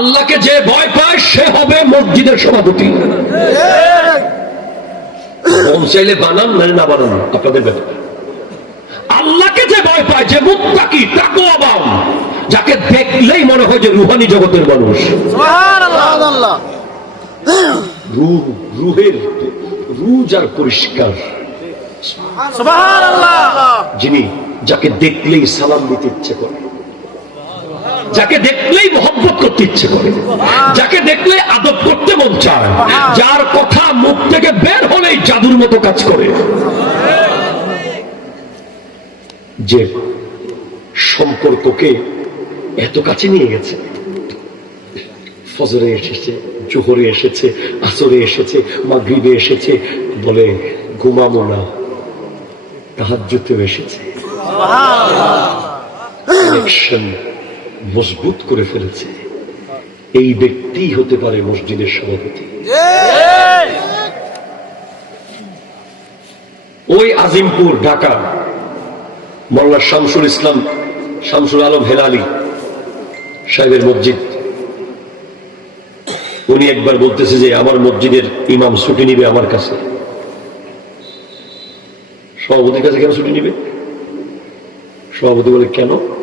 আল্লাহকে যে ভয় পায় সে হবে মসজিদের সভাপতি। মন চাইলে বানান না বানান আপনাদের ব্যাপার। আল্লাহকে যে ভয় পায় যে মুত্তাকি তাকো আবাম যাকে দেখলেই মনে হয় যে রুহানি জগতের মানুষ। রুহ রুহের রু যার পরিষ্কার। যিনি যাকে দেখলেই সালাম দিতে ইচ্ছে করে। যাকে দেখলেই মহব্বত করতে ইচ্ছে করে যাকে দেখলে আদব করতে মন চায় যার কথা মুখ থেকে বের হলেই জাদুর মতো কাজ করে। যে সম্পর্ককে এত কাছে নিয়ে গেছে ফজরে এসেছে জোহরে এসেছে আসরে এসেছে মা মাগরিবে এসেছে বলে ঘুমাবো না তাহাজ্জুতেও এসেছে। কানেকশন মজবুত করে ফেলেছে। এই ব্যক্তি হতে পারে মসজিদের সভাপতি। ওই আজিমপুর, ঢাকা মোল্লা শামসুল ইসলাম, শামসুল আলম হেলালি সাহেবের মসজিদ। উনি একবার বলতেছে যে, আমার মসজিদের ইমাম ছুটি নিবে আমার কাছে। সভাপতির কাছে কেন ছুটি নিবে? সভাপতি বলে, কেন?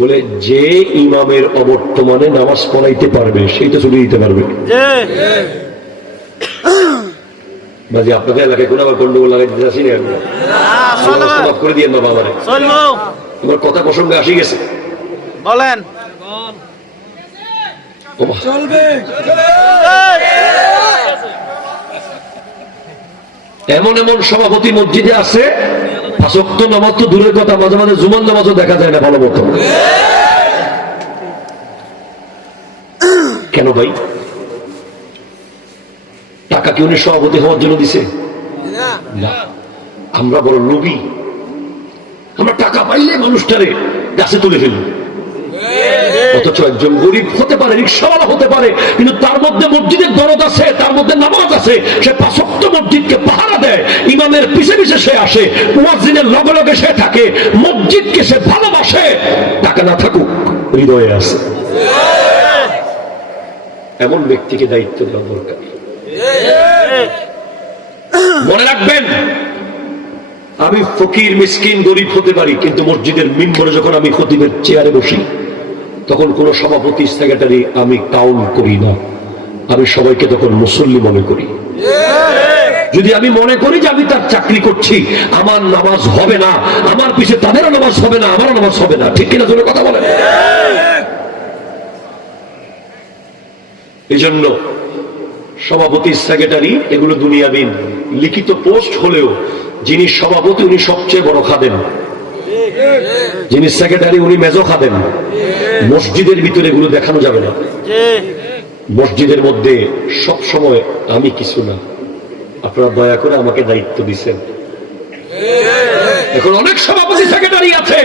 বলে যে ইমামের অবর্তমানে নামাজ পড়াইতে পারবে সেই তো ছুটি দিতে পারবে। বাজি আপনাদের এলাকায় কোনো আবার গন্ডগোল লাগাই আসি না আমি। আল্লাহ মাফ করে দিয়ে বাবা আমার। চলবো কথা প্রসঙ্গে আসি গেছে। বলেন। এমন এমন সভাপতি মসজিদে আছে আসক্ত নামাজ তো দূরের কথা, মাঝে মাঝে জুমান নামাজও দেখা যায় না ভালো মতো। কেন ভাই? টাকা কি উনি সভাপতি হওয়ার জন্য দিছে? আমরা বড় লোভী। আমরা টাকা পাইলে মানুষটারে গাছে তুলে ফেলব। অথচ একজন গরিব হতে পারে, রিক্সাওয়ালা হতে পারে, কিন্তু তার মধ্যে মসজিদের দরদ আছে, তার মধ্যে নামাজ আছে, সে পাশক্ত মসজিদকে পাহারা দেয়, ইমামের পিছে পিছে সে আসে, মুয়াজ্জিনের লগে লগে সে থাকে, মসজিদকে সে ভালোবাসে টাকা না থাকুক, হৃদয়ে আছে। এমন ব্যক্তিকে দায়িত্ব দেওয়া দরকার। মনে রাখবেন, আমি ফকির, মিসকিন, গরিব হতে পারি, কিন্তু মসজিদের মিম্বরে যখন আমি খতিবের চেয়ারে বসি তখন কোন সভাপতি সেক্রেটারি আমি কাউন্ট করি না। আমি সবাইকে তখন মুসল্লি মনে করি। যদি আমি মনে করি যে আমি তার চাকরি করছি, আমার নামাজ হবে না, আমার পিছে তাদেরও নামাজ হবে না, আমারও নামাজ হবে না, ঠিক কিনা জোরে কথা বলেন? এই জন্য সভাপতি সেক্রেটারি এগুলো দুনিয়াবিন। লিখিত পোস্ট হলেও যিনি সভাপতি, উনি সবচেয়ে বড় খাদেন যিনি সেক্রেটারি উনি মেজো খাবেন মসজিদের ভিতরে এগুলো দেখানো যাবে না। মসজিদের মধ্যে সব সময় আমি কিছু না। আপনারা দয়া করে আমাকে দায়িত্ব দিচ্ছেন এখন অনেক সভাপতি সেক্রেটারি আছে।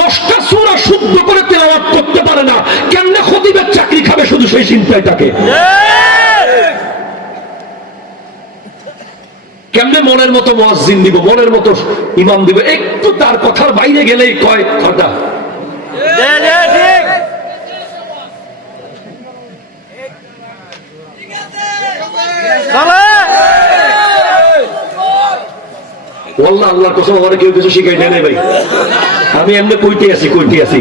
দশটা সুরা শুদ্ধ করে তেলাওয়াত করতে পারে না। কেমনে খতিবের চাকরি খাবে শুধু সেই চিন্তায় তাকে কেমনে মনের মতো মসজিদ দিব, মনের মতো ইমাম দিব? একটু তার কথার বাইরে গেলেই কয় কথা আল্লাহ আমার কেউ কিছু ভাই। আমি এমনি কইতে আছি কইতে আছি।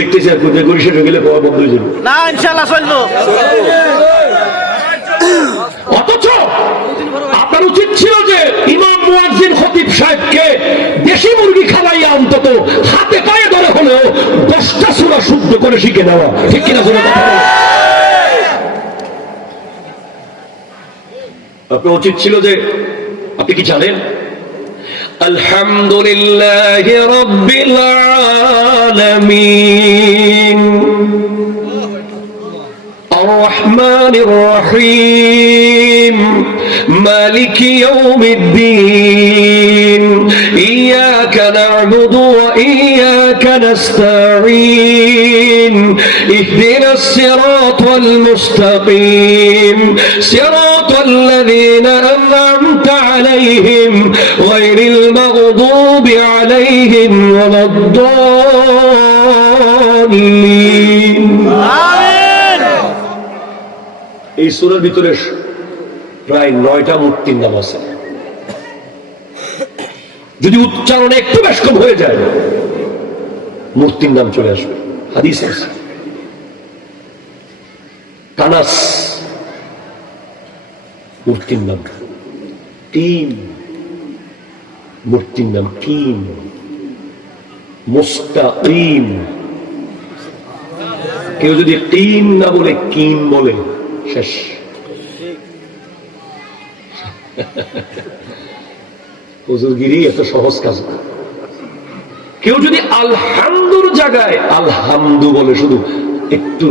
দেখতেছি বন্ধ হয়ে অথচ আপনার উচিত ছিল যে ইমাম মুয়াজ্জিন খতিব সাহেবকে দেশি মুরগি অন্তত হাতে সুরা করে শিখে উচিত ছিল যে আপনি কি জানেন? আলহামদুলিল্লাহ রব্বিল রহিম। মালিক إياك نعبد وإياك نستعين اهدنا الصراط المستقيم صراط الذين أنعمت عليهم غير المغضوب عليهم ولا الضالين আমিন এই সুরের ভিতরে প্রায় নয়টা মূর্তির নাম আছে যদি উচ্চারণে একটু বেশ কম হয়ে যায়, মূর্তির নাম চলে আসবে। হাদিস আছে। কানাস মূর্তির নাম। তিন মূর্তির নাম কিম মুস্তাকিম। কেউ যদি তিন না বলে, কিম বলে, শেষ। হুজুরগিরি এত সহজ কাজ না। কেউ যদি আলহামদুর জায়গায় আলহামদু বলে শুধু একটু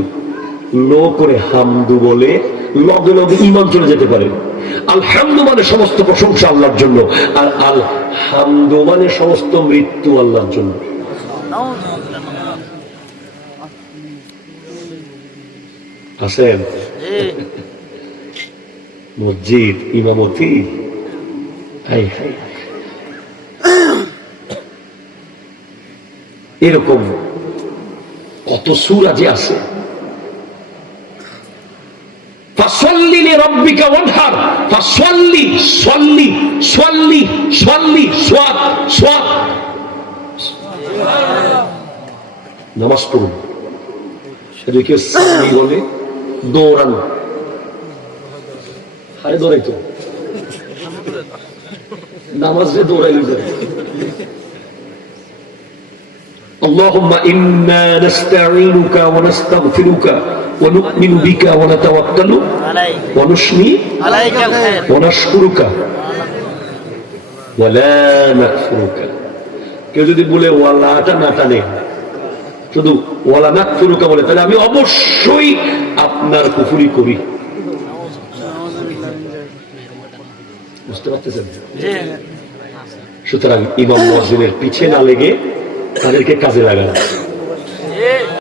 লো করে হামদু বলে লগে লগে ইমান চলে যেতে পারে। আলহামদু মানে সমস্ত প্রশংসা আল্লাহর জন্য আর আল হামদু মানে সমস্ত মৃত্যু আল্লাহর জন্য। আছেন মসজিদ ইমামতি হাই হাই। এরকম কত সুর আজে আছে। ফাসল্লি লিরাব্বিকা ওয়ানহার। ফাসল্লি, সল্লি সল্লি সল্লি সোয়াত সোয়াত নামাজ পড়ুন। বলে দৌড়ান। দৌড়াইতো। নামাজ যে দৌড়াইল اللهم إنا نستعينك ونستغفرك ونؤمن بك ونتوكل عليك ونشني عليك الخير ونشكرك ولا نكفرك কেউ যদি বলে ওয়ালাটা না টানে শুধু ওয়ালা নাকফুরুকা বলে তাহলে আমি অবশ্যই আপনার কুফুরি করি বুঝতে পারতেছেন সুতরাং ইমাম মসজিদের পিছে না লেগে তাদেরকে কাজে লাগানো